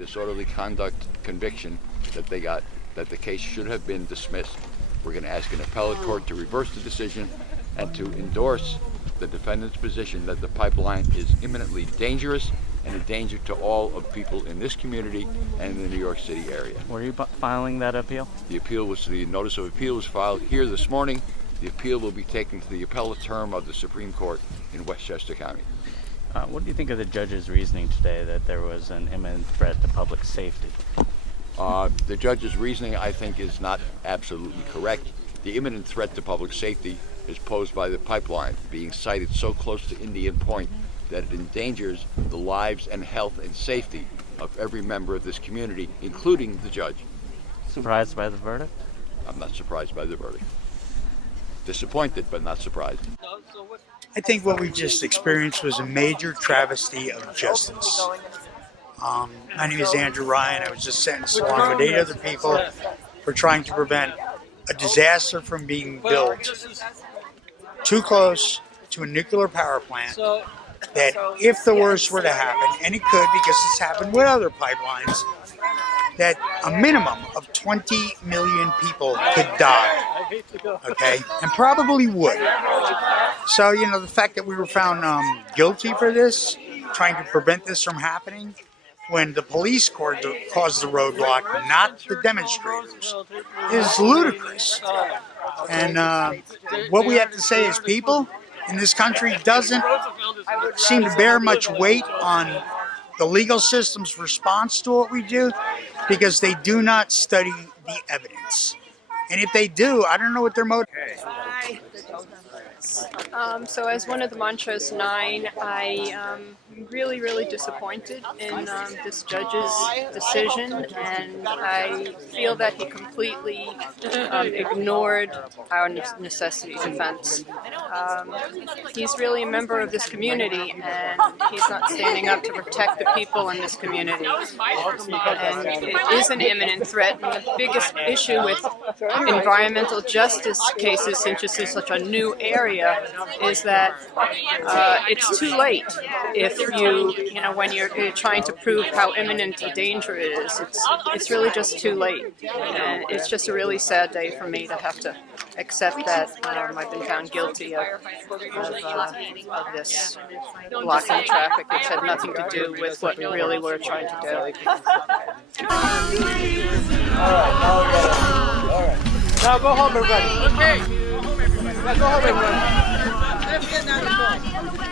disorderly conduct conviction that they got, that the case should have been dismissed. We're going to ask an appellate court to reverse the decision and to endorse the defendant's position that the pipeline is imminently dangerous and a danger to all of people in this community and in the New York City area. Were you filing that appeal? The notice of appeal was filed here this morning. The appeal will be taken to the appellate term of the Supreme Court in Westchester County. What do you think of the judge's reasoning today that there was an imminent threat to public safety? The judge's reasoning, I think, is not absolutely correct. The imminent threat to public safety is posed by the pipeline being sited so close to Indian Point that it endangers the lives and health and safety of every member of this community, including the judge. Surprised by the verdict? I'm not surprised by the verdict. Disappointed, but not surprised. I think what we just experienced was a major travesty of justice. My name is Andrew Ryan. I was just sentenced along with 8 other people for trying to prevent a disaster from being built too close to a nuclear power plant, that if the worst were to happen, and it could because it's happened with other pipelines, that a minimum of 20 million people could die, okay, and probably would. So, you know, the fact that we were found guilty for this, trying to prevent this from happening, when the police caused the roadblock, not the demonstrators, is ludicrous. And what we have to say as people in this country doesn't seem to bear much weight on the legal system's response to what we do, because they do not study the evidence. And if they do, I don't know what their motive is. So as one of the Montrose9, I am really disappointed in this judge's decision, and I feel that he completely ignored our necessity defense. He's really a member of this community, and he's not standing up to protect the people in this community. And it is an imminent threat, and the biggest issue with environmental justice cases, since this is such a new area, is that it's too late if when you're trying to prove how imminent a danger it is. It's really just too late. And it's just a really sad day for me to have to accept that I've been found guilty of this blocking traffic, which had nothing to do with what we really were trying to do. All right. Now go home, everybody. Okay. Go home, everybody. Now go home, everybody.